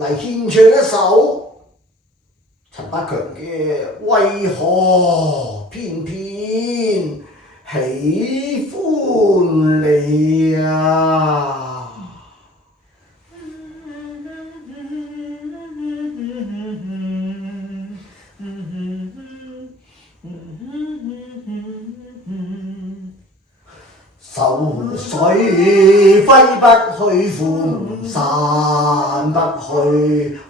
嚟獻唱一首陳百強嘅為何偏偏喜歡你啊！愁水揮不去，歡散不去，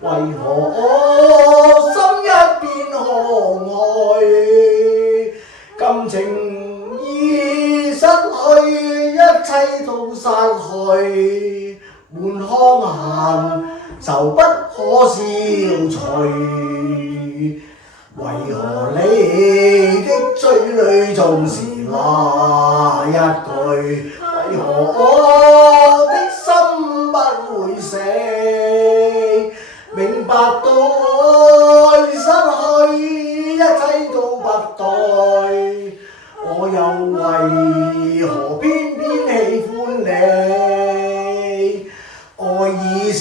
為何我心一片可愛？感情已失去，一切都失去，滿腔恨愁不可消除。為何你的嘴裏總是那一句？為何我的心不會死？明白到失去一切都不對，我又為何偏偏喜歡你？愛已是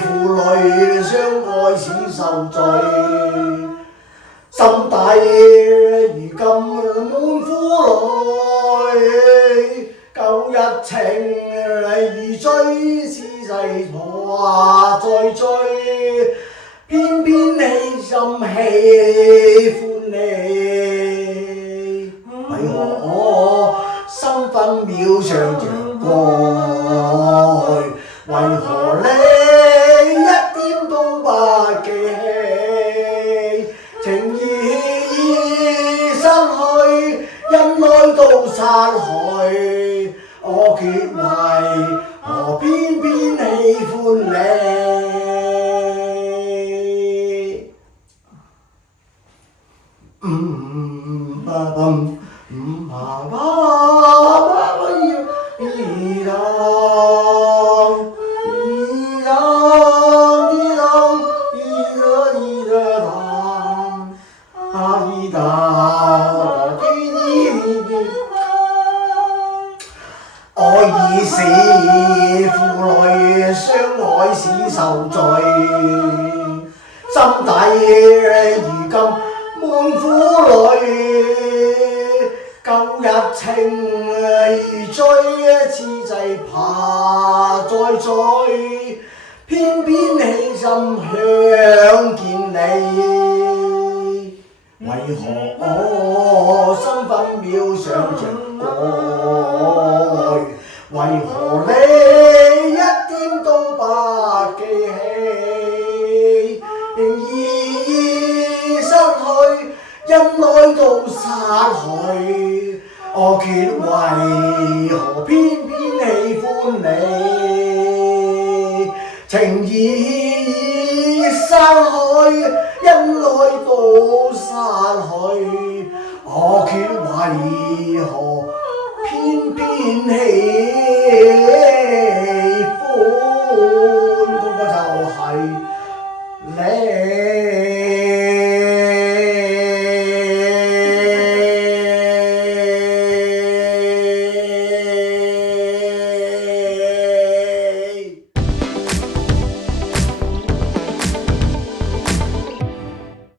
負累，相愛是受罪。心底如今滿苦淚，舊日情如追，此世錯再追，偏偏你心喜歡你。為何我心分秒像着愛？為何你一點都不記起？情已失去，恩愛都散去，我卻為何偏偏喜歡你？愛已是負累，相愛是受罪。心底如今滿苦淚，舊日情如追，此際怕再追，偏偏起心想見你。為何我心分秒想着愛？為何你一點都不記起？情已失去，恩愛都散去，我卻為何偏偏喜歡你？情已失去，恩愛都